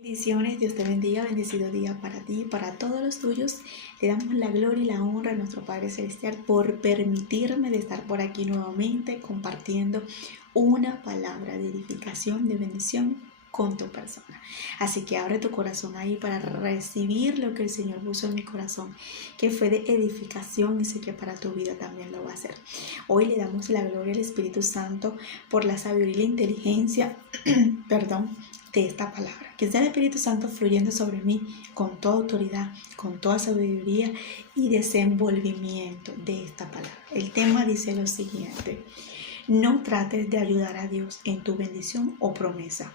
Bendiciones, Dios te bendiga, bendecido día para ti y para todos los tuyos. Le damos la gloria y la honra a nuestro Padre Celestial por permitirme de estar por aquí nuevamente compartiendo una palabra de edificación, de bendición con tu persona. Así que abre tu corazón ahí para recibir lo que el Señor puso en mi corazón, que fue de edificación, y sé que para tu vida también lo va a hacer. Hoy le damos la gloria al Espíritu Santo por la sabiduría y la inteligencia, perdón, de esta palabra. Que sea el Espíritu Santo fluyendo sobre mí con toda autoridad, con toda sabiduría y desenvolvimiento de esta palabra. El tema dice lo siguiente: no trates de ayudar a Dios en tu bendición o promesa.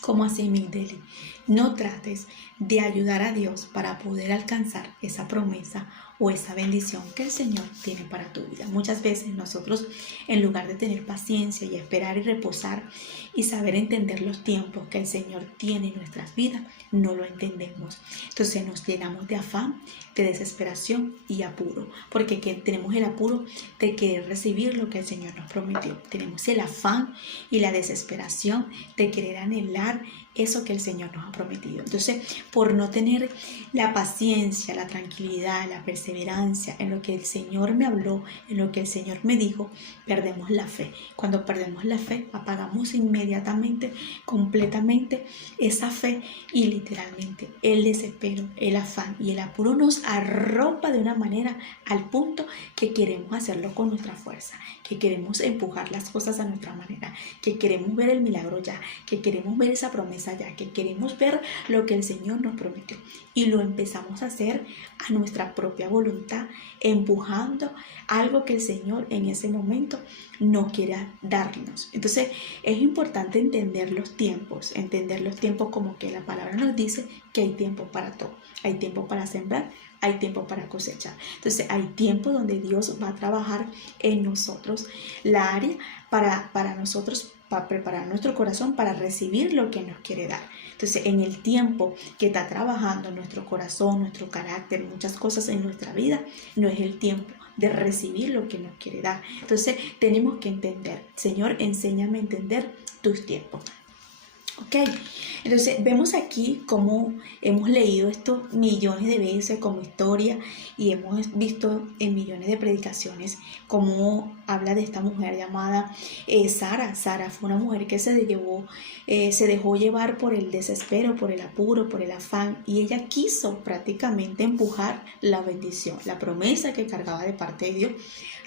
¿Cómo así, Migdeli? No trates de ayudar a Dios para poder alcanzar esa promesa o esa bendición que el Señor tiene para tu vida. Muchas veces nosotros, en lugar de tener paciencia y esperar y reposar y saber entender los tiempos que el Señor tiene en nuestras vidas, no lo entendemos. Entonces nos llenamos de afán, de desesperación y apuro, porque tenemos el apuro de querer recibir lo que el Señor nos prometió. Tenemos el afán y la desesperación de querer anhelar eso que el Señor nos ha prometido. Entonces, por no tener la paciencia, la tranquilidad, la perseverancia en lo que el Señor me habló, en lo que el Señor me dijo, perdemos la fe. Cuando perdemos la fe, apagamos inmediatamente, completamente esa fe, y literalmente el desespero, el afán y el apuro nos arropa de una manera al punto que queremos hacerlo con nuestra fuerza, que queremos empujar las cosas a nuestra manera, que queremos ver el milagro ya, que queremos ver esa promesa ya, que queremos ver lo que el Señor nos prometió, y lo empezamos a hacer a nuestra propia voluntad, empujando algo que el Señor en ese momento no quiera darnos. Entonces es importante entender los tiempos como que la palabra nos dice que hay tiempo para todo. Hay tiempo para sembrar, hay tiempo para cosechar. Entonces hay tiempo donde Dios va a trabajar en nosotros la área para nosotros, para preparar nuestro corazón para recibir lo que nos quiere dar. Entonces, en el tiempo que está trabajando nuestro corazón, nuestro carácter, muchas cosas en nuestra vida, no es el tiempo de recibir lo que nos quiere dar. Entonces, tenemos que entender: Señor, enséñame a entender tus tiempos. Ok, entonces vemos aquí cómo hemos leído esto millones de veces como historia, y hemos visto en millones de predicaciones cómo habla de esta mujer llamada Sara. Sara fue una mujer que se dejó llevar por el desespero, por el apuro, por el afán, y ella quiso prácticamente empujar la bendición, la promesa que cargaba de parte de Dios,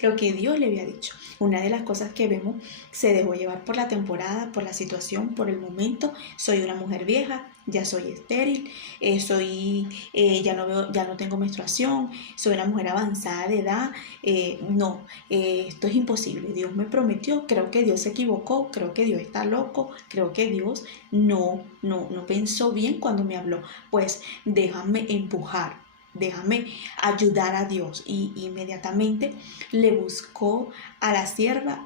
lo que Dios le había dicho. Una de las cosas que vemos: se dejó llevar por la temporada, por la situación, por el momento. Soy una mujer vieja, ya soy estéril, ya no tengo menstruación, soy una mujer avanzada de edad, esto es imposible. Dios me prometió, creo que Dios se equivocó, creo que Dios está loco, creo que Dios no pensó bien cuando me habló. Pues déjame empujar, déjame ayudar a Dios. Y inmediatamente le buscó a la sierva,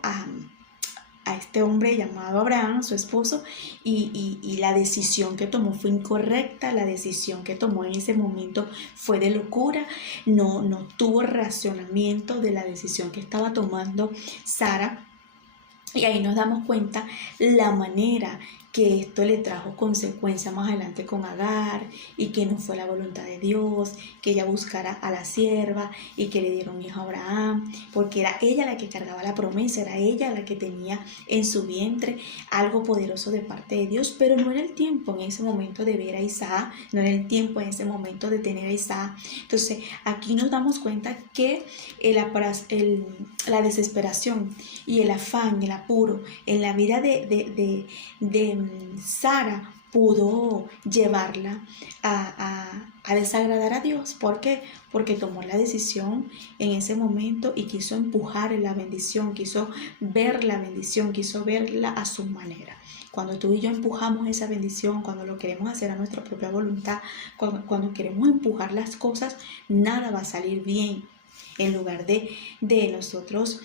a este hombre llamado Abraham, su esposo, y la decisión que tomó fue incorrecta. La decisión que tomó en ese momento fue de locura. No tuvo racionamiento de la decisión que estaba tomando Sara. Y ahí nos damos cuenta la manera que esto le trajo consecuencias más adelante con Agar, y que no fue la voluntad de Dios que ella buscara a la sierva y que le dieron hijo a Abraham, porque era ella la que cargaba la promesa, era ella la que tenía en su vientre algo poderoso de parte de Dios. Pero no era el tiempo en ese momento de ver a Isaac, no era el tiempo en ese momento de tener a Isaac. Entonces aquí nos damos cuenta que la desesperación y el afán, el apuro en la vida de Sara pudo llevarla a desagradar a Dios. ¿Por qué? Porque tomó la decisión en ese momento y quiso empujar la bendición, quiso ver la bendición, quiso verla a su manera. Cuando tú y yo empujamos esa bendición, cuando lo queremos hacer a nuestra propia voluntad, cuando queremos empujar las cosas, nada va a salir bien. En lugar de nosotros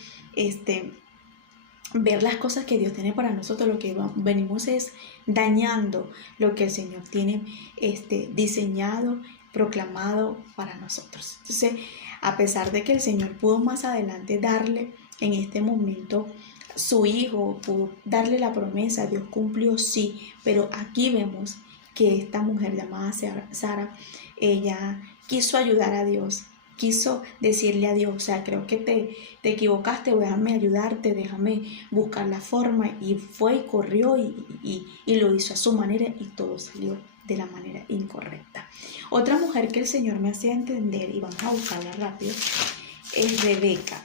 ver las cosas que Dios tiene para nosotros, lo que venimos es dañando lo que el Señor tiene diseñado, proclamado para nosotros. Entonces, a pesar de que el Señor pudo más adelante darle en este momento su hijo, pudo darle la promesa, Dios cumplió, sí, pero aquí vemos que esta mujer llamada Sara, ella quiso ayudar a Dios, quiso decirle a Dios, o sea, creo que te equivocaste, déjame ayudarte, déjame buscar la forma, y fue y corrió y lo hizo a su manera, y todo salió de la manera incorrecta. Otra mujer que el Señor me hacía entender, y vamos a buscarla rápido, es Rebeca.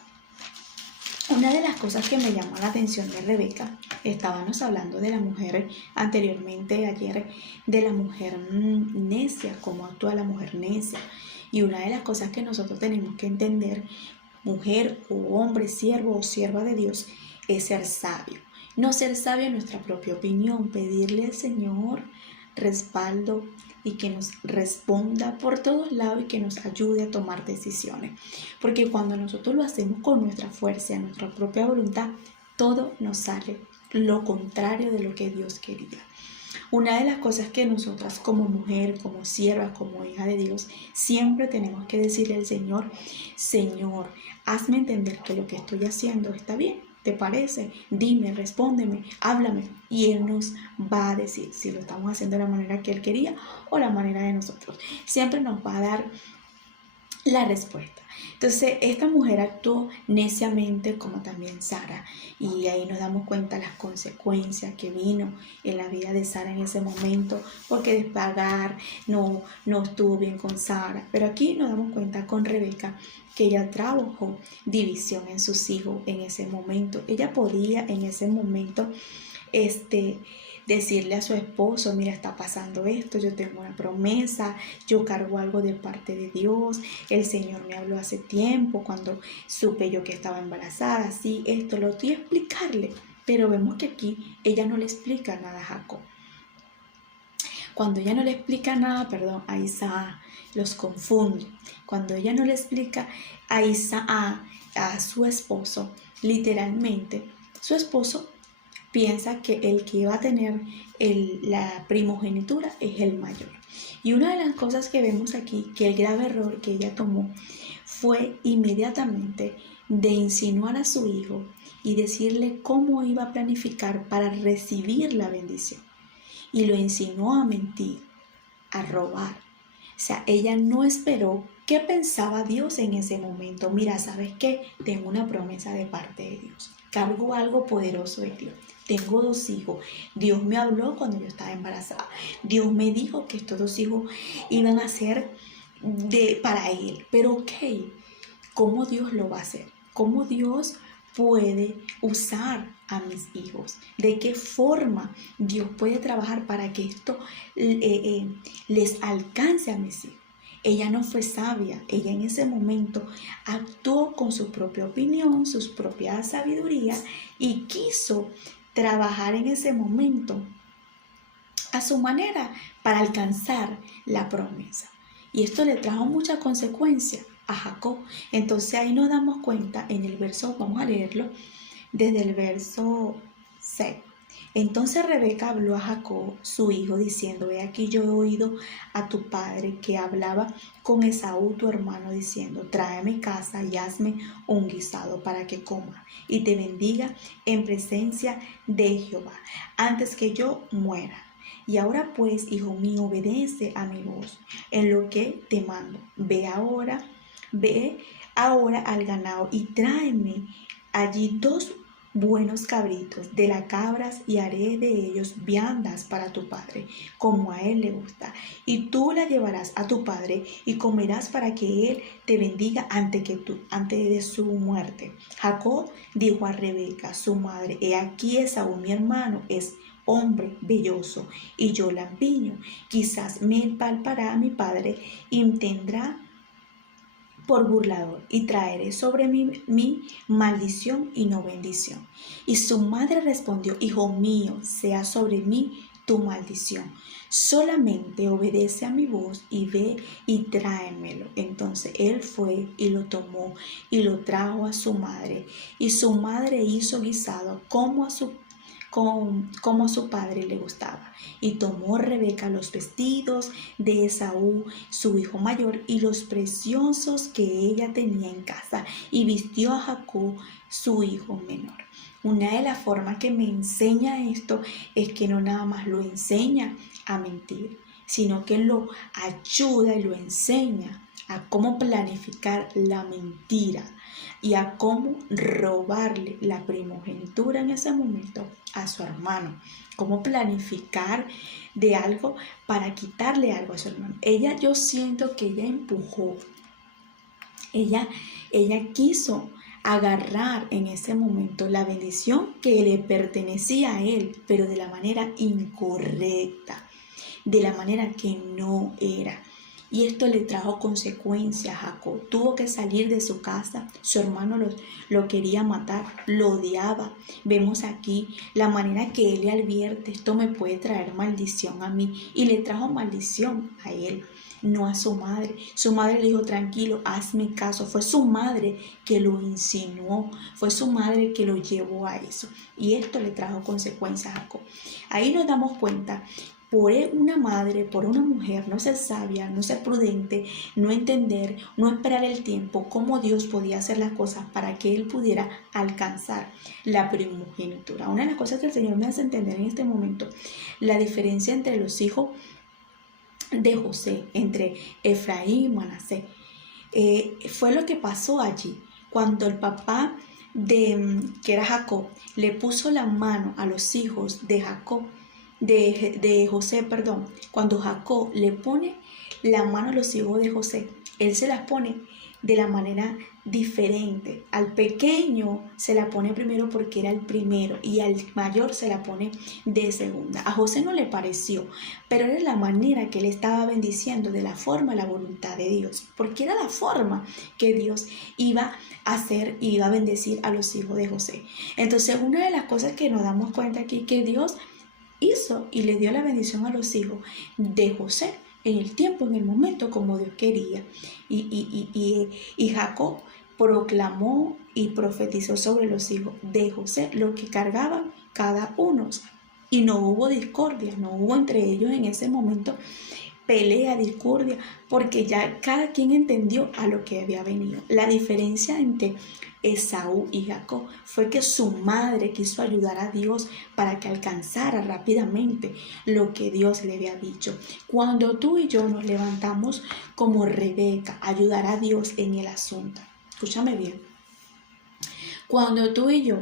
Una de las cosas que me llamó la atención de Rebeca, estábamos hablando de la mujer anteriormente ayer, de la mujer necia, cómo actúa la mujer necia. Y una de las cosas que nosotros tenemos que entender, mujer o hombre, siervo o sierva de Dios, es ser sabio. No ser sabio en nuestra propia opinión, pedirle al Señor respaldo y que nos responda por todos lados y que nos ayude a tomar decisiones. Porque cuando nosotros lo hacemos con nuestra fuerza, nuestra propia voluntad, todo nos sale lo contrario de lo que Dios quería. Una de las cosas que nosotras como mujer, como sierva, como hija de Dios, siempre tenemos que decirle al Señor, Señor, hazme entender que lo que estoy haciendo está bien. ¿Te parece? Dime, respóndeme, háblame. Y Él nos va a decir si lo estamos haciendo de la manera que Él quería o la manera de nosotros. Siempre nos va a dar la respuesta. Entonces, esta mujer actuó neciamente como también Sara, y ahí nos damos cuenta las consecuencias que vino en la vida de Sara en ese momento, porque después Agar no estuvo bien con Sara. Pero aquí nos damos cuenta con Rebeca que ella trabajó división en sus hijos en ese momento. Ella podía en ese momento decirle a su esposo, mira, está pasando esto, yo tengo una promesa, yo cargo algo de parte de Dios, el Señor me habló hace tiempo cuando supe yo que estaba embarazada, sí, esto, lo estoy a explicarle. Pero vemos que aquí ella no le explica nada a Jacob. Cuando ella no le explica nada, a Isaac, los confunde. Cuando ella no le explica a Isaac, a su esposo, literalmente, su esposo piensa que el que iba a tener la primogenitura es el mayor. Y una de las cosas que vemos aquí, que el grave error que ella tomó, fue inmediatamente de insinuar a su hijo y decirle cómo iba a planificar para recibir la bendición. Y lo insinuó a mentir, a robar. O sea, ella no esperó qué pensaba Dios en ese momento. Mira, ¿sabes qué? Tengo una promesa de parte de Dios. Cargo algo poderoso de Dios. Tengo 2 hijos. Dios me habló cuando yo estaba embarazada. Dios me dijo que estos 2 hijos iban a ser para Él. Pero ok, ¿cómo Dios lo va a hacer? ¿Cómo Dios puede usar a mis hijos? ¿De qué forma Dios puede trabajar para que esto les alcance a mis hijos? Ella no fue sabia. Ella en ese momento actuó con su propia opinión, sus propias sabiduría, y quiso trabajar en ese momento a su manera para alcanzar la promesa. Y esto le trajo mucha consecuencia a Jacob. Entonces ahí nos damos cuenta en el verso, vamos a leerlo desde el verso 6. Entonces Rebeca habló a Jacob, su hijo, diciendo, he aquí yo he oído a tu padre que hablaba con Esaú, tu hermano, diciendo, tráeme casa y hazme un guisado para que coma y te bendiga en presencia de Jehová, antes que yo muera. Y ahora pues, hijo mío, obedece a mi voz en lo que te mando. Ve ahora al ganado y tráeme allí 2 buenos cabritos de las cabras y haré de ellos viandas para tu padre, como a él le gusta. Y tú la llevarás a tu padre y comerás para que él te bendiga antes de su muerte. Jacob dijo a Rebeca, su madre, he aquí Esaú, mi hermano, es hombre velloso y yo lampiño. Quizás me palpará a mi padre y tendrá por burlador y traeré sobre mí maldición y no bendición. Y su madre respondió, hijo mío, sea sobre mí tu maldición. Solamente obedece a mi voz y ve y tráemelo. Entonces él fue y lo tomó y lo trajo a su madre. Y su madre hizo guisado como a su padre le gustaba. Y tomó Rebeca los vestidos de Esaú, su hijo mayor, y los preciosos que ella tenía en casa, y vistió a Jacob, su hijo menor. Una de las formas que me enseña esto es que no nada más lo enseña a mentir, sino que lo ayuda y lo enseña a cómo planificar la mentira y a cómo robarle la primogenitura en ese momento a su hermano, cómo planificar de algo para quitarle algo a su hermano. Yo siento que ella empujó, ella quiso agarrar en ese momento la bendición que le pertenecía a él, pero de la manera incorrecta, de la manera que no era. Y esto le trajo consecuencias a Jacob. Tuvo que salir de su casa. Su hermano lo quería matar, lo odiaba. Vemos aquí la manera que él le advierte: esto me puede traer maldición a mí. Y le trajo maldición a él, no a su madre. Su madre le dijo: tranquilo, hazme caso. Fue su madre que lo insinuó, fue su madre que lo llevó a eso. Y esto le trajo consecuencias a Jacob. Ahí nos damos cuenta: por una madre, por una mujer, no ser sabia, no ser prudente, no entender, no esperar el tiempo, cómo Dios podía hacer las cosas para que él pudiera alcanzar la primogenitura. Una de las cosas que el Señor me hace entender en este momento, la diferencia entre los hijos de José, entre Efraín y Manasés, fue lo que pasó allí, cuando el papá que era Jacob, le puso la mano a los hijos de Jacob, de José, perdón. Cuando Jacob le pone la mano a los hijos de José, él se las pone de la manera diferente. Al pequeño se la pone primero porque era el primero, y al mayor se la pone de segunda. A José no le pareció, pero era la manera que él estaba bendiciendo, de la forma, la voluntad de Dios, porque era la forma que Dios iba a hacer y iba a bendecir a los hijos de José. Entonces, una de las cosas que nos damos cuenta aquí, que Dios hizo y le dio la bendición a los hijos de José en el tiempo, en el momento, como Dios quería. Y Jacob proclamó y profetizó sobre los hijos de José lo que cargaban cada uno. Y no hubo discordia, no hubo entre ellos en ese momento pelea, discordia, porque ya cada quien entendió a lo que había venido. La diferencia entre Esaú y Jacob fue que su madre quiso ayudar a Dios para que alcanzara rápidamente lo que Dios le había dicho. Cuando tú y yo nos levantamos como Rebeca a ayudar a Dios en el asunto, escúchame bien, cuando tú y yo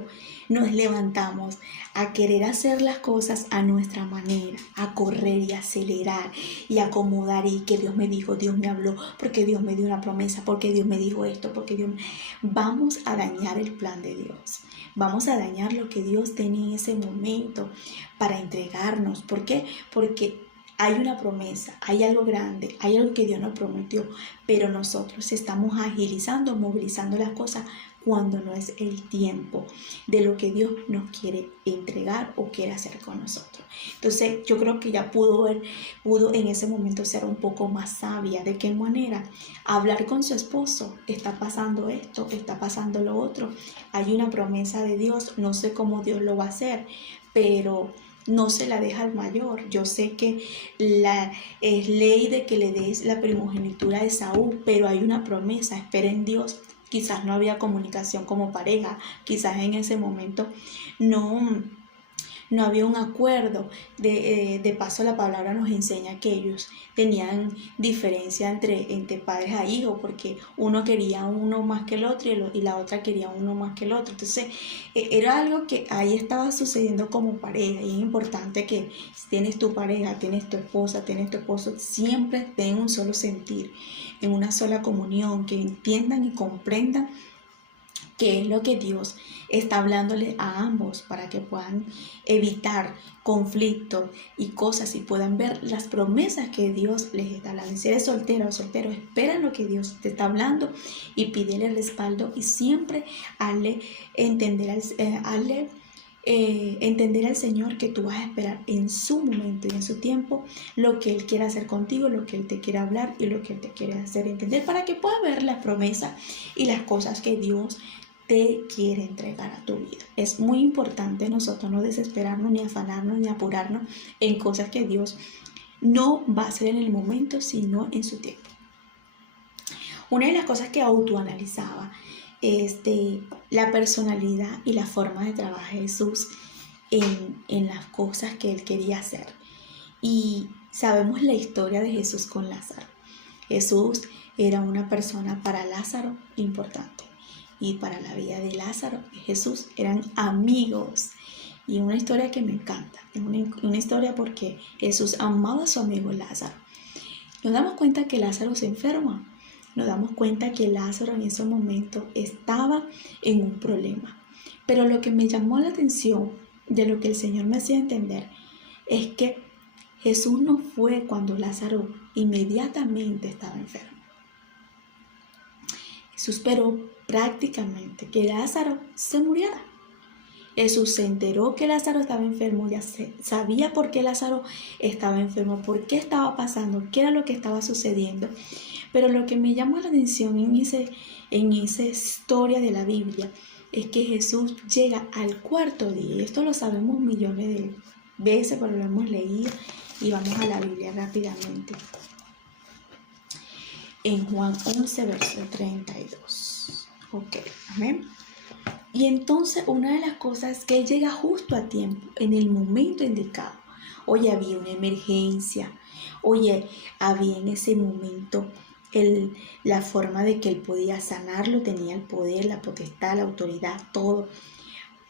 nos levantamos a querer hacer las cosas a nuestra manera, a correr y acelerar y acomodar, y que Dios me dijo, Dios me habló, porque Dios me dio una promesa, porque Dios me dijo esto, vamos a dañar el plan de Dios. Vamos a dañar lo que Dios tenía en ese momento para entregarnos. ¿Por qué? Porque hay una promesa, hay algo grande, hay algo que Dios nos prometió, pero nosotros estamos agilizando, movilizando las cosas cuando no es el tiempo de lo que Dios nos quiere entregar o quiere hacer con nosotros. Entonces yo creo que ya pudo en ese momento ser un poco más sabia. ¿De qué manera? Hablar con su esposo: está pasando esto, está pasando lo otro, hay una promesa de Dios, no sé cómo Dios lo va a hacer, pero no se la deja al mayor. Yo sé que es ley de que le des la primogenitura de Saúl, pero hay una promesa, espera en Dios. Quizás no había comunicación como pareja, quizás en ese momento no había un acuerdo. De paso, la palabra nos enseña que ellos tenían diferencia entre padres a hijos, porque uno quería uno más que el otro y la otra quería uno más que el otro. Entonces, era algo que ahí estaba sucediendo como pareja, y es importante que si tienes tu pareja, tienes tu esposa, tienes tu esposo, siempre estén en un solo sentir, en una sola comunión, que entiendan y comprendan qué es lo que Dios está hablándole a ambos, para que puedan evitar conflictos y cosas y puedan ver las promesas que Dios les está dando. Si eres soltero o soltero, espera lo que Dios te está hablando y pídele respaldo, y siempre hazle entender al Señor que tú vas a esperar en su momento y en su tiempo lo que Él quiere hacer contigo, lo que Él te quiere hablar y lo que Él te quiere hacer entender, para que puedas ver las promesas y las cosas que Dios te quiere entregar a tu vida. Es muy importante nosotros no desesperarnos, ni afanarnos, ni apurarnos en cosas que Dios no va a hacer en el momento, sino en su tiempo. Una de las cosas que autoanalizaba la personalidad y la forma de trabajar Jesús en las cosas que él quería hacer. Y sabemos la historia de Jesús con Lázaro. Jesús era una persona para Lázaro importante, y para la vida de Lázaro y Jesús eran amigos. Y una historia que me encanta, es una historia porque Jesús amaba a su amigo Lázaro. Nos damos cuenta que Lázaro se enferma, nos damos cuenta que Lázaro en ese momento estaba en un problema. Pero lo que me llamó la atención de lo que el Señor me hacía entender es que Jesús no fue cuando Lázaro inmediatamente estaba enfermo. Jesús esperó prácticamente que Lázaro se muriera. Jesús se enteró que Lázaro estaba enfermo, ya sabía por qué Lázaro estaba enfermo, por qué estaba pasando, qué era lo que estaba sucediendo. Pero lo que me llamó la atención en esa historia de la Biblia es que Jesús llega al cuarto día, y esto lo sabemos millones de veces, pero lo hemos leído, y vamos a la Biblia rápidamente. En Juan 11, verso 32. Ok, amén. Y entonces una de las cosas es que él llega justo a tiempo, en el momento indicado. Oye, había una emergencia. Oye, había en ese momento la forma de que él podía sanarlo, tenía el poder, la potestad, la autoridad, todo.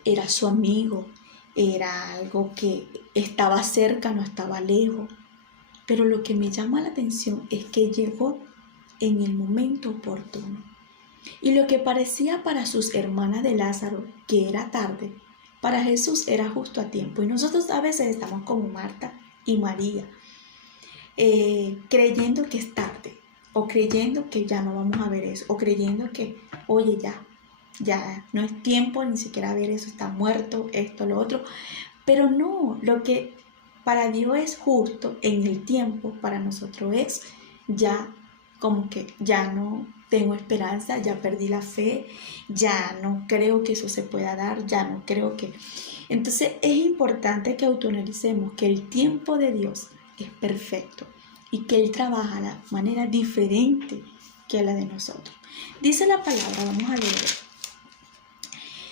Era su amigo, era algo que estaba cerca, no estaba lejos. Pero lo que me llama la atención es que llegó en el momento oportuno. Y lo que parecía para sus hermanas de Lázaro que era tarde, para Jesús era justo a tiempo. Y nosotros a veces estamos como Marta y María, creyendo que es tarde, o creyendo que ya no vamos a ver eso, o creyendo que, oye, ya no es tiempo ni siquiera ver eso, está muerto, esto, lo otro. Pero no, lo que para Dios es justo en el tiempo, para nosotros es ya como que ya no tengo esperanza, ya perdí la fe, ya no creo que eso se pueda dar, ya no creo que... Entonces es importante que autoanalicemos que el tiempo de Dios es perfecto y que Él trabaja de manera diferente que la de nosotros. Dice la palabra, vamos a leer.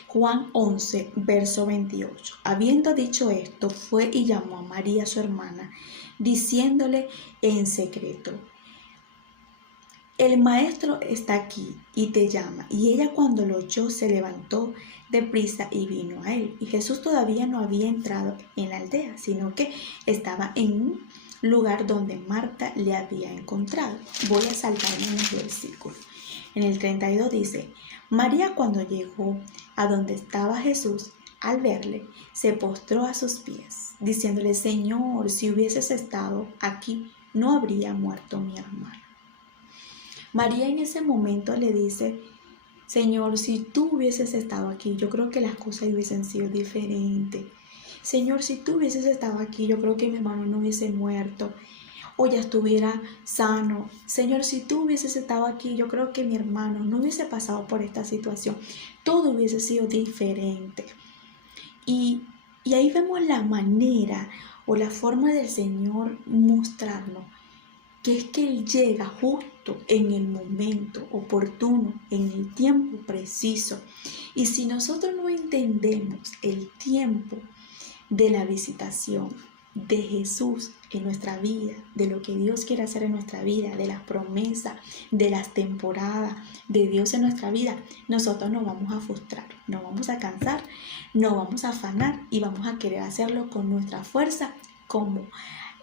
Juan 11, verso 28. Habiendo dicho esto, fue y llamó a María su hermana, diciéndole en secreto: el maestro está aquí y te llama. Y ella, cuando lo oyó, se levantó deprisa y vino a él. Y Jesús todavía no había entrado en la aldea, sino que estaba en un lugar donde Marta le había encontrado. Voy a saltarme en el versículo. En el 32 dice: María, cuando llegó a donde estaba Jesús, al verle, se postró a sus pies, diciéndole: Señor, si hubieses estado aquí, no habría muerto mi hermano. María en ese momento le dice: Señor, si tú hubieses estado aquí, yo creo que las cosas hubiesen sido diferentes. Señor, si tú hubieses estado aquí, yo creo que mi hermano no hubiese muerto o ya estuviera sano. Señor, si tú hubieses estado aquí, yo creo que mi hermano no hubiese pasado por esta situación. Todo hubiese sido diferente. Y ahí vemos la manera o la forma del Señor mostrarnos que es que Él llega justo en el momento oportuno, en el tiempo preciso. Y si nosotros no entendemos el tiempo de la visitación de Jesús en nuestra vida, de lo que Dios quiere hacer en nuestra vida, de las promesas, de las temporadas de Dios en nuestra vida, nosotros nos vamos a frustrar, nos vamos a cansar, nos vamos a afanar y vamos a querer hacerlo con nuestra fuerza, como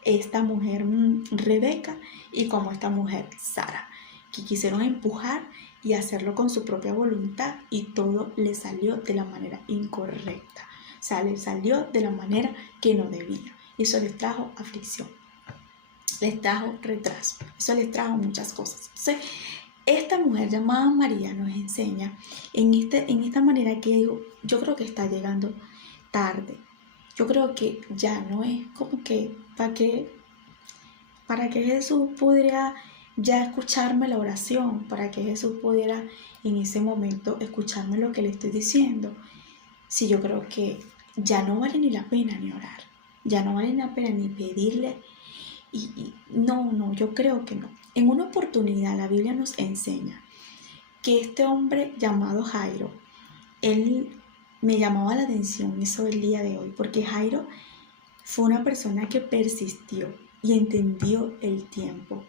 esta mujer Rebeca y como esta mujer Sara, que quisieron empujar y hacerlo con su propia voluntad, y todo le salió de la manera incorrecta. O sea, le salió de la manera que no debía. Y eso les trajo aflicción, les trajo retraso, eso les trajo muchas cosas. Entonces, esta mujer llamada María nos enseña en esta manera que yo creo que está llegando tarde. Yo creo que ya no es como que para que Jesús pudiera ya escucharme la oración, para que Jesús pudiera en ese momento escucharme lo que le estoy diciendo. Sí, yo creo que ya no vale ni la pena ni orar, ya no vale la pena ni pedirle. No, yo creo que no. En una oportunidad la Biblia nos enseña que este hombre llamado Jairo, él me llamaba la atención eso el día de hoy, porque Jairo fue una persona que persistió y entendió el tiempo.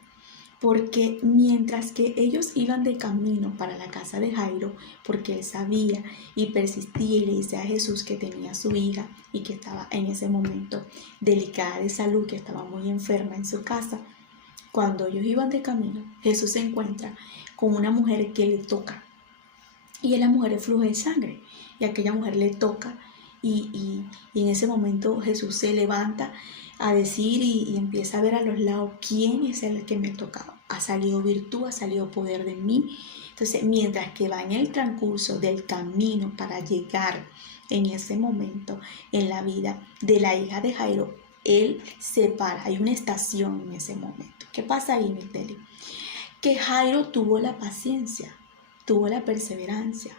Porque mientras que ellos iban de camino para la casa de Jairo, porque él sabía y persistía y le dice a Jesús que tenía su hija y que estaba en ese momento delicada de salud, que estaba muy enferma en su casa, cuando ellos iban de camino, Jesús se encuentra con una mujer que le toca. Y es la mujer de flujo de sangre. Y aquella mujer le toca y en ese momento Jesús se levanta a decir y empieza a ver a los lados quién es el que me ha tocado. Ha salido virtud, ha salido poder de mí. Entonces, mientras que va en el transcurso del camino para llegar en ese momento en la vida de la hija de Jairo, él se para. Hay una estación en ese momento. ¿Qué pasa ahí, Miteli? Que Jairo tuvo la paciencia, tuvo la perseverancia,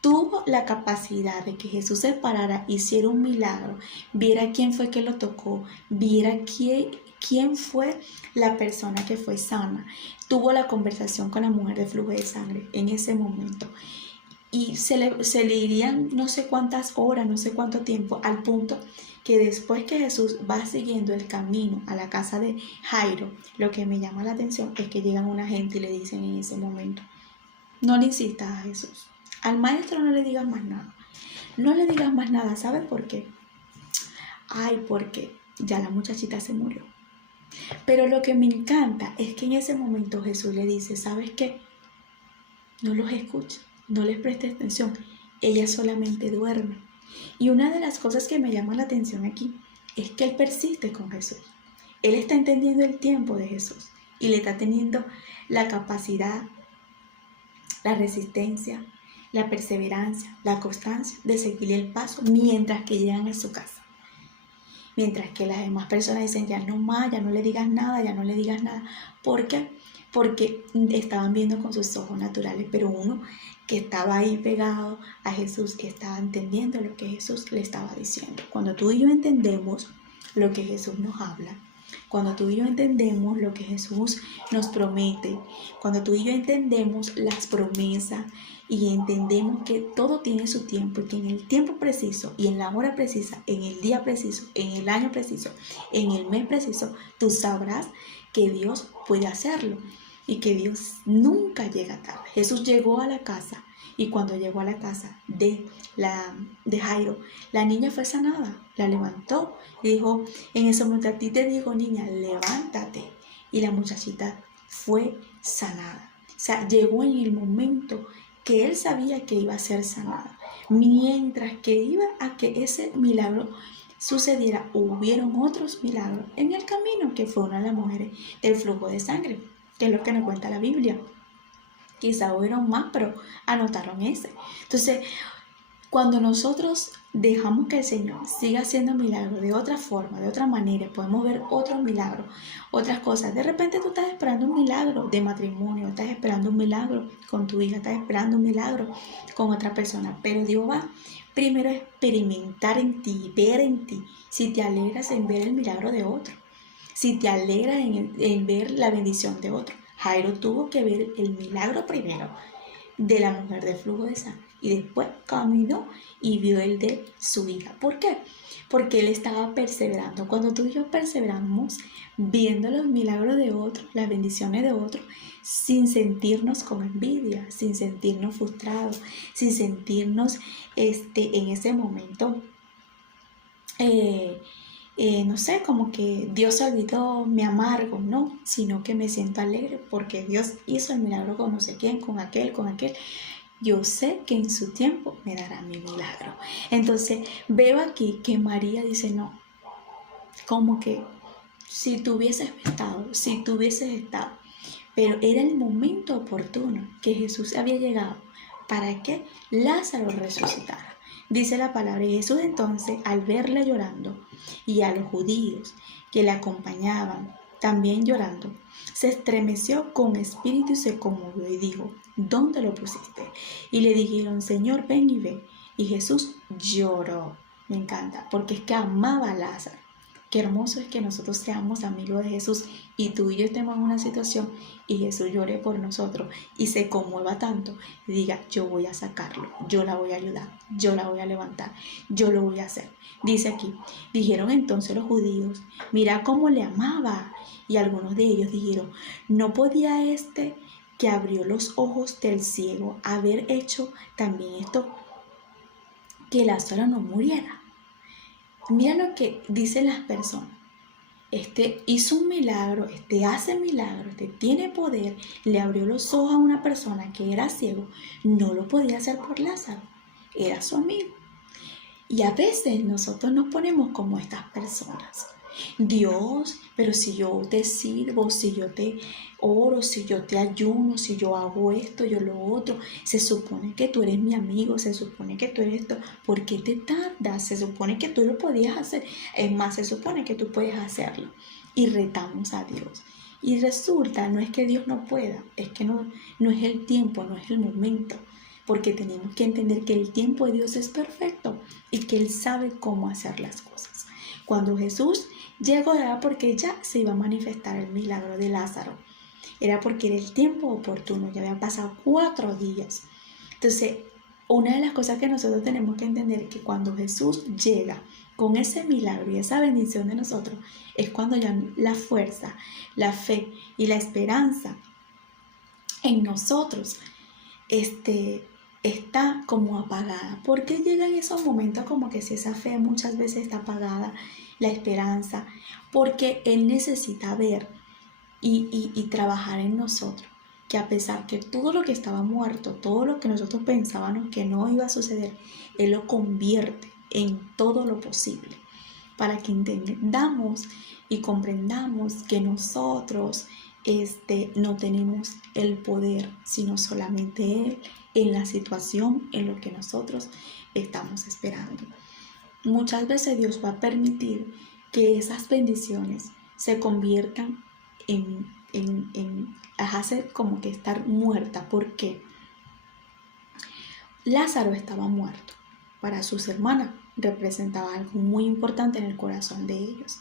tuvo la capacidad de que Jesús se parara, hiciera un milagro, viera quién fue que lo tocó, viera quién fue la persona que fue sana. Tuvo la conversación con la mujer de flujo de sangre en ese momento. Y se le irían no sé cuántas horas, no sé cuánto tiempo, al punto que después que Jesús va siguiendo el camino a la casa de Jairo, lo que me llama la atención es que llegan una gente y le dicen en ese momento: no le insistas a Jesús. Al maestro no le digas más nada. No le digas más nada. ¿Sabes por qué? Ay, porque ya la muchachita se murió. Pero lo que me encanta es que en ese momento Jesús le dice: ¿sabes qué? No los escuches, no les prestes atención. Ella solamente duerme. Y una de las cosas que me llama la atención aquí es que él persiste con Jesús. Él está entendiendo el tiempo de Jesús y le está teniendo la capacidad, la resistencia, la perseverancia, la constancia de seguirle el paso mientras que llegan a su casa. Mientras que las demás personas dicen: ya no más, ya no le digas nada, ya no le digas nada. ¿Por qué? Porque estaban viendo con sus ojos naturales, pero uno que estaba ahí pegado a Jesús estaba entendiendo lo que Jesús le estaba diciendo. Cuando tú y yo entendemos lo que Jesús nos habla, cuando tú y yo entendemos lo que Jesús nos promete, cuando tú y yo entendemos las promesas y entendemos que todo tiene su tiempo y que en el tiempo preciso y en la hora precisa, en el día preciso, en el año preciso, en el mes preciso, tú sabrás que Dios puede hacerlo y que Dios nunca llega tarde. Jesús llegó a la casa y cuando llegó a la casa de Jairo, la niña fue sanada, la levantó y dijo: en ese momento a ti te digo, niña, levántate. Y la muchachita fue sanada. O sea, llegó en el momento que él sabía que iba a ser sanada. Mientras que iba a que ese milagro sucediera, hubieron otros milagros en el camino, que fue una de las mujeres del flujo de sangre, que es lo que nos cuenta la Biblia. Quizá hubieron más, pero anotaron ese. Entonces, cuando nosotros dejamos que el Señor siga haciendo milagros de otra forma, de otra manera, podemos ver otros milagros, otras cosas. De repente tú estás esperando un milagro de matrimonio, estás esperando un milagro con tu hija, estás esperando un milagro con otra persona, pero Dios va primero a experimentar en ti, ver en ti, si te alegras en ver el milagro de otro, si te alegras en ver la bendición de otro. Jairo tuvo que ver el milagro primero de la mujer de flujo de sangre y después caminó y vio el de su hija. ¿Por qué? Porque él estaba perseverando. Cuando tú y yo perseveramos viendo los milagros de otros, las bendiciones de otros, sin sentirnos con envidia, sin sentirnos frustrados, sin sentirnos en ese momento no sé, como que Dios se olvidó, me amargo, no, sino que me siento alegre porque Dios hizo el milagro con no sé quién, con aquel. Yo sé que en su tiempo me dará mi milagro. Entonces veo aquí que María dice: no, como que si tú hubieses estado, pero era el momento oportuno que Jesús había llegado para que Lázaro resucitara. Dice la palabra: y Jesús entonces, al verla llorando, y a los judíos que la acompañaban también llorando, se estremeció con espíritu y se conmovió y dijo: ¿dónde lo pusiste? Y le dijeron: Señor, ven y ve. Y Jesús lloró. Me encanta, porque es que amaba a Lázaro. Qué hermoso es que nosotros seamos amigos de Jesús y tú y yo estemos en una situación y Jesús llore por nosotros y se conmueva tanto y diga, yo voy a sacarlo, yo la voy a ayudar, yo la voy a levantar, yo lo voy a hacer. Dice aquí, dijeron entonces los judíos, mira cómo le amaba. Y algunos de ellos dijeron, ¿no podía este que abrió los ojos del ciego haber hecho también esto, que Lázaro no muriera? Mira lo que dicen las personas. Este hizo un milagro, este hace milagro, este tiene poder, le abrió los ojos a una persona que era ciego, no lo podía hacer por Lázaro, era su amigo. Y a veces nosotros nos ponemos como estas personas. Dios, pero si yo te sirvo, si yo te oro, si yo te ayuno, si yo hago esto, yo lo otro, se supone que tú eres mi amigo, se supone que tú eres esto, ¿por qué te tardas? Se supone que tú lo podías hacer, es más, se supone que tú puedes hacerlo. Y retamos a Dios. Y resulta, no es que Dios no pueda, es que no es el tiempo, no es el momento, porque tenemos que entender que el tiempo de Dios es perfecto y que Él sabe cómo hacer las cosas. Cuando Jesús llegó era porque ya se iba a manifestar el milagro de Lázaro. Era porque era el tiempo oportuno, ya habían pasado 4 días. Entonces, una de las cosas que nosotros tenemos que entender es que cuando Jesús llega con ese milagro y esa bendición de nosotros, es cuando ya la fuerza, la fe y la esperanza en nosotros está como apagada. ¿Por qué llegan esos momentos como que si esa fe muchas veces está apagada, la esperanza? Porque Él necesita ver y trabajar en nosotros, que a pesar que todo lo que estaba muerto, todo lo que nosotros pensábamos que no iba a suceder, Él lo convierte en todo lo posible, para que entendamos y comprendamos que nosotros no tenemos el poder, sino solamente Él en la situación en lo que nosotros estamos esperando. Muchas veces Dios va a permitir que esas bendiciones se conviertan en hacer como que estar muerta, porque Lázaro estaba muerto. Para sus hermanas representaba algo muy importante en el corazón de ellos.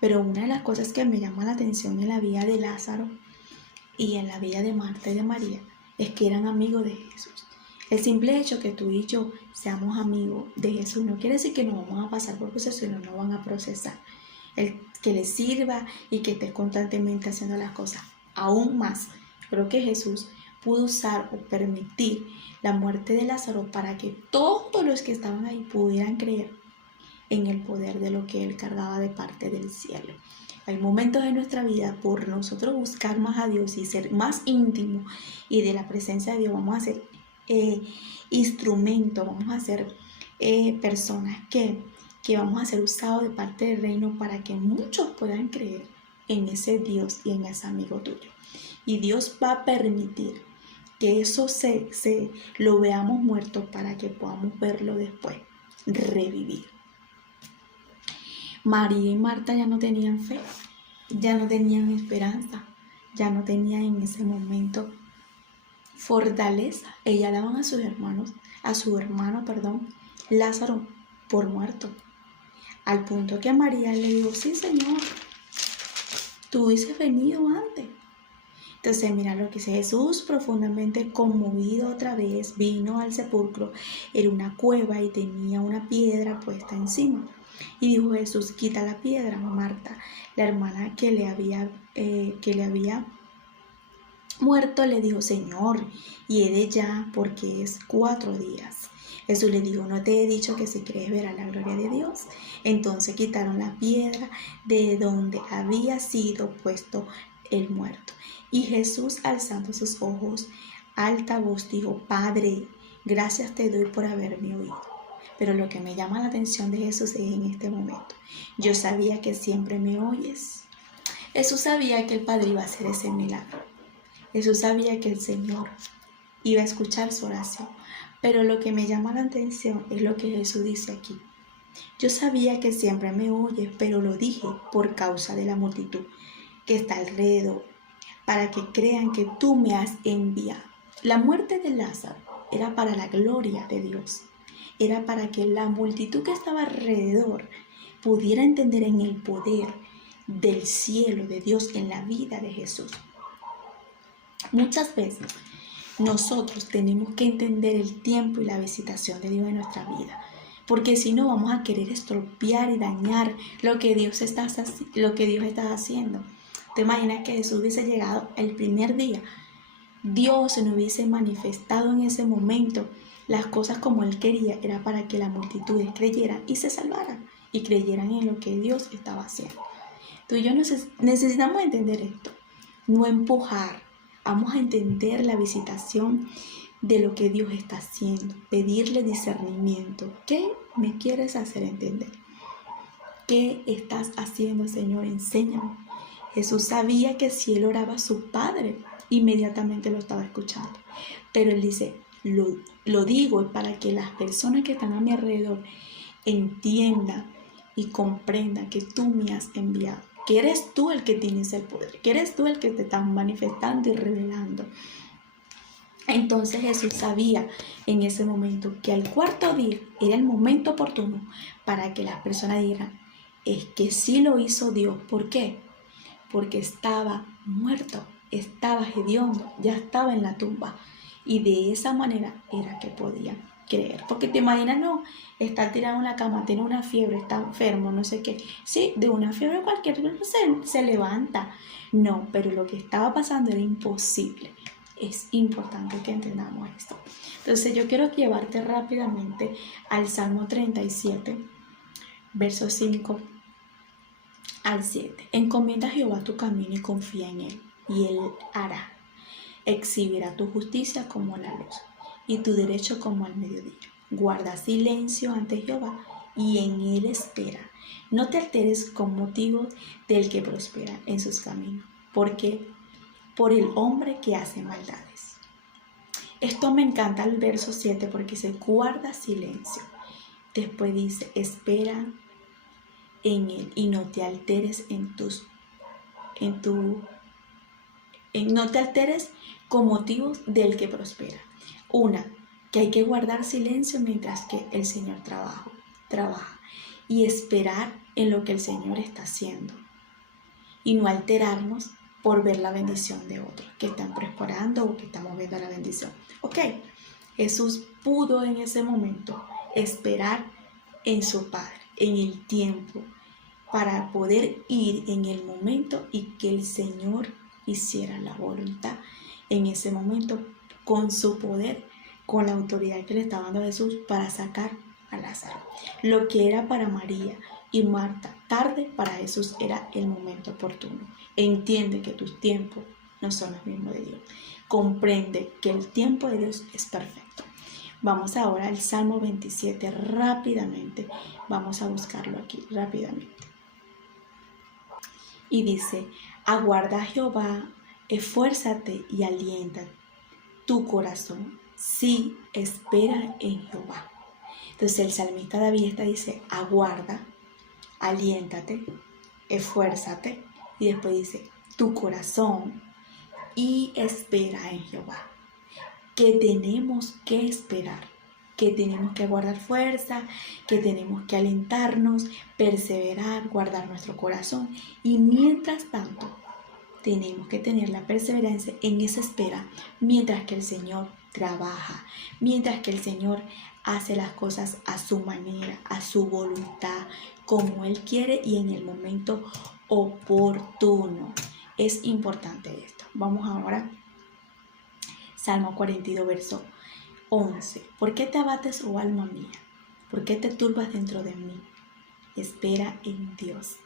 Pero una de las cosas que me llama la atención en la vida de Lázaro y en la vida de Marta y de María es que eran amigos de Jesús. El simple hecho que tú y yo seamos amigos de Jesús no quiere decir que no vamos a pasar por procesos y no van a procesar. El que les sirva y que estés constantemente haciendo las cosas. Aún más, creo que Jesús pudo usar o permitir la muerte de Lázaro para que todos los que estaban ahí pudieran creer en el poder de lo que Él cargaba de parte del cielo. Hay momentos en nuestra vida, por nosotros buscar más a Dios y ser más íntimo y de la presencia de Dios, vamos a ser instrumentos, vamos a ser personas que vamos a ser usados de parte del reino para que muchos puedan creer en ese Dios y en ese amigo tuyo. Y Dios va a permitir que eso lo veamos muerto para que podamos verlo después, revivir. María y Marta ya no tenían fe, ya no tenían esperanza, ya no tenían en ese momento fortaleza. Ellas daban a sus hermanos, Lázaro por muerto. Al punto que María le dijo, sí, Señor, tú hubieses venido antes. Entonces mira lo que dice Jesús, profundamente conmovido otra vez, vino al sepulcro. Era una cueva y tenía una piedra puesta encima. Y dijo Jesús, quita la piedra. Marta, la hermana que le había muerto, le dijo, Señor, hiede ya, porque es 4 días. Jesús le dijo, no te he dicho que si crees verás la gloria de Dios. Entonces quitaron la piedra de donde había sido puesto el muerto. Y Jesús, alzando sus ojos, alta voz dijo, Padre, gracias te doy por haberme oído. Pero lo que me llama la atención de Jesús es en este momento. Yo sabía que siempre me oyes. Jesús sabía que el Padre iba a hacer ese milagro. Jesús sabía que el Señor iba a escuchar su oración. Pero lo que me llama la atención es lo que Jesús dice aquí. Yo sabía que siempre me oyes, pero lo dije por causa de la multitud que está alrededor, para que crean que tú me has enviado. La muerte de Lázaro era para la gloria de Dios. Era para que la multitud que estaba alrededor pudiera entender en el poder del cielo, de Dios, en la vida de Jesús. Muchas veces nosotros tenemos que entender el tiempo y la visitación de Dios en nuestra vida, porque si no vamos a querer estropear y dañar lo que Dios está haciendo. ¿Te imaginas que Jesús hubiese llegado el primer día? Dios se nos hubiese manifestado en ese momento las cosas como Él quería, era para que las multitudes creyeran y se salvaran y creyeran en lo que Dios estaba haciendo. Tú y yo necesitamos entender esto, no empujar. Vamos a entender la visitación de lo que Dios está haciendo, pedirle discernimiento. ¿Qué me quieres hacer entender? ¿Qué estás haciendo, Señor? Enséñame. Jesús sabía que si Él oraba a su Padre, inmediatamente lo estaba escuchando. Pero Él dice, lo digo para que las personas que están a mi alrededor entiendan y comprendan que tú me has enviado, que eres tú el que tienes el poder, que eres tú el que te estás manifestando y revelando. Entonces Jesús sabía en ese momento que al cuarto día era el momento oportuno para que las personas dijeran, es que sí lo hizo Dios. ¿Por qué? Porque estaba muerto, estaba hediondo, ya estaba en la tumba. Y de esa manera era que podían creer. Porque te imaginas, no, está tirado en la cama, tiene una fiebre, está enfermo, no sé qué. Sí, de una fiebre cualquier se levanta. No, pero lo que estaba pasando era imposible. Es importante que entendamos esto. Entonces yo quiero llevarte rápidamente al Salmo 37, versos 5 al 7. Encomienda a Jehová tu camino y confía en Él, y Él hará. Exhibirá tu justicia como la luz y tu derecho como el mediodía. Guarda silencio ante Jehová y en Él espera. No te alteres con motivo del que prospera en sus caminos, porque por el hombre que hace maldades. Esto me encanta el verso 7 porque dice, guarda silencio. Después dice, espera en Él y no te alteres no te alteres con motivos del que prospera. Una, que hay que guardar silencio mientras que el Señor trabaja y esperar en lo que el Señor está haciendo y no alterarnos por ver la bendición de otros que están prosperando o que estamos viendo la bendición. Ok, Jesús pudo en ese momento esperar en su Padre, en el tiempo, para poder ir en el momento y que el Señor hiciera la voluntad en ese momento con su poder, con la autoridad que le estaba dando a Jesús para sacar a Lázaro. Lo que era para María y Marta tarde, para Jesús era el momento oportuno. Entiende que tus tiempos no son los mismos de Dios. Comprende que el tiempo de Dios es perfecto. Vamos ahora al Salmo 27 rápidamente. Vamos a buscarlo aquí rápidamente. Y dice, aguarda a Jehová, esfuérzate y alienta tu corazón. Sí, espera en Jehová. Entonces el salmista David dice, aguarda, aliéntate, esfuérzate. Y después dice, tu corazón y espera en Jehová. Que tenemos que esperar, que tenemos que guardar fuerza, que tenemos que alentarnos, perseverar, guardar nuestro corazón. Y mientras tanto, tenemos que tener la perseverancia en esa espera, mientras que el Señor trabaja, mientras que el Señor hace las cosas a su manera, a su voluntad, como Él quiere y en el momento oportuno. Es importante esto. Vamos ahora, Salmo 42, verso 11. ¿Por qué te abates, oh alma mía? ¿Por qué te turbas dentro de mí? Espera en Dios,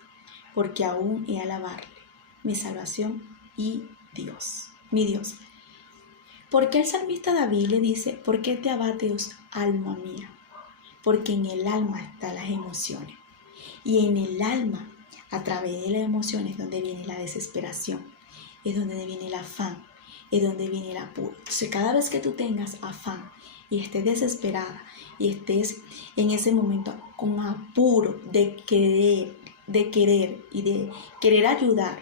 porque aún he alabarle, mi salvación y Dios, mi Dios. ¿Por qué el salmista David le dice, ¿por qué te abates, alma mía? Porque en el alma están las emociones. Y en el alma, a través de las emociones, es donde viene la desesperación, es donde viene el afán, es donde viene el apuro. Entonces, cada vez que tú tengas afán y estés desesperada y estés en ese momento con apuro de querer y de querer ayudar,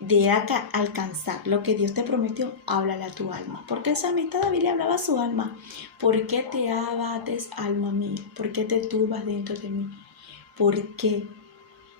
de alcanzar lo que Dios te prometió, háblale a tu alma. Porque el salmista David le hablaba a su alma. ¿Por qué te abates, alma mía? ¿Por qué te turbas dentro de mí? ¿Por qué?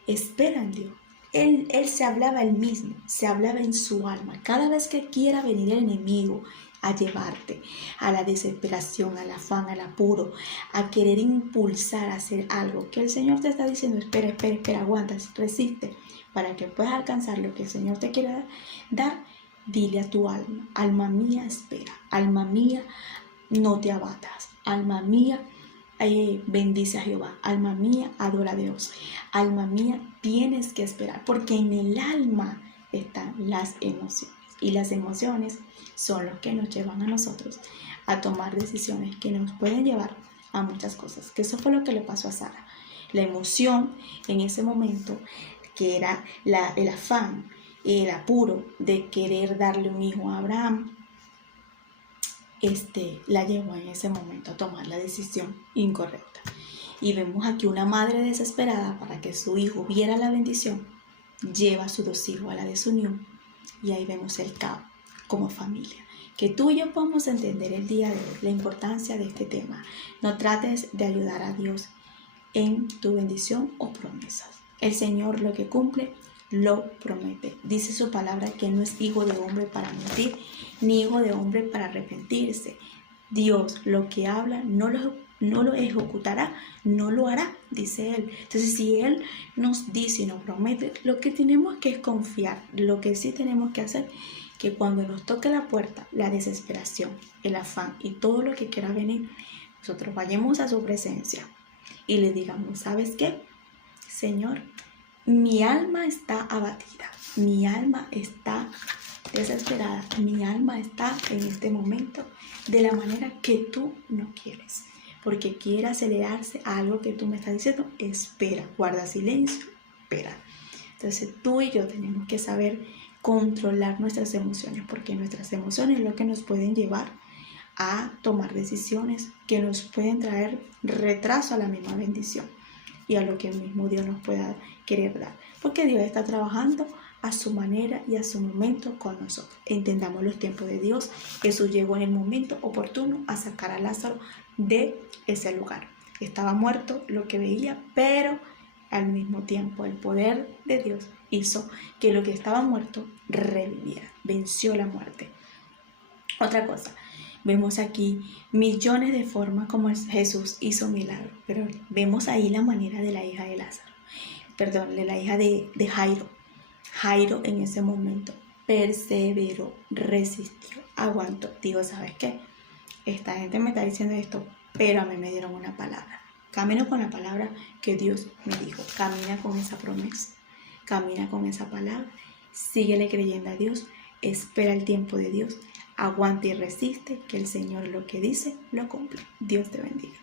espera en Dios. Él se hablaba él mismo, se hablaba en su alma. Cada vez que quiera venir el enemigo a llevarte a la desesperación, al afán, al apuro, a querer impulsar a hacer algo, que el Señor te está diciendo, espera, aguanta, resiste, para que puedas alcanzar lo que el Señor te quiere dar. Dile a tu alma, alma mía, espera, alma mía, no te abatas, alma mía, bendice a Jehová, alma mía, adora a Dios, alma mía, tienes que esperar, porque en el alma están las emociones, y las emociones son los que nos llevan a nosotros a tomar decisiones que nos pueden llevar a muchas cosas, que eso fue lo que le pasó a Sara. La emoción en ese momento, que era el afán, el apuro de querer darle un hijo a Abraham, la llevó en ese momento a tomar la decisión incorrecta. Y vemos aquí una madre desesperada para que su hijo viera la bendición, lleva a sus 2 hijos a la desunión, y ahí vemos el caos como familia. Que tú y yo podamos entender el día de hoy la importancia de este tema. No trates de ayudar a Dios en tu bendición o promesas. El Señor lo que cumple, lo promete. Dice su palabra que no es hijo de hombre para mentir, ni hijo de hombre para arrepentirse. Dios lo que habla no lo ejecutará, no lo hará, dice Él. Entonces, si Él nos dice y nos promete, lo que tenemos que es confiar. Lo que sí tenemos que hacer, que cuando nos toque la puerta, la desesperación, el afán y todo lo que quiera venir, nosotros vayamos a su presencia y le digamos, ¿sabes qué? Señor, mi alma está abatida, mi alma está desesperada, mi alma está en este momento de la manera que tú no quieres, porque quiere acelerarse a algo que tú me estás diciendo. Espera, guarda silencio, espera. Entonces tú y yo tenemos que saber controlar nuestras emociones, porque nuestras emociones es lo que nos pueden llevar a tomar decisiones que nos pueden traer retraso a la misma bendición y a lo que el mismo Dios nos pueda querer dar, porque Dios está trabajando a su manera y a su momento con nosotros. Entendamos los tiempos de Dios. Jesús llegó en el momento oportuno a sacar a Lázaro de ese lugar. Estaba muerto, lo que veía, pero al mismo tiempo el poder de Dios hizo que lo que estaba muerto reviviera, venció la muerte. Otra cosa, vemos aquí millones de formas como Jesús hizo milagros, pero vemos ahí la manera de la hija de Lázaro, de la hija de Jairo. Jairo en ese momento perseveró, resistió, aguantó. Digo, ¿sabes qué? Esta gente me está diciendo esto, pero a mí me dieron una palabra. Camino con la palabra que Dios me dijo. Camina con esa promesa, camina con esa palabra, síguele creyendo a Dios, espera el tiempo de Dios, aguanta y resiste, que el Señor lo que dice, lo cumple. Dios te bendiga.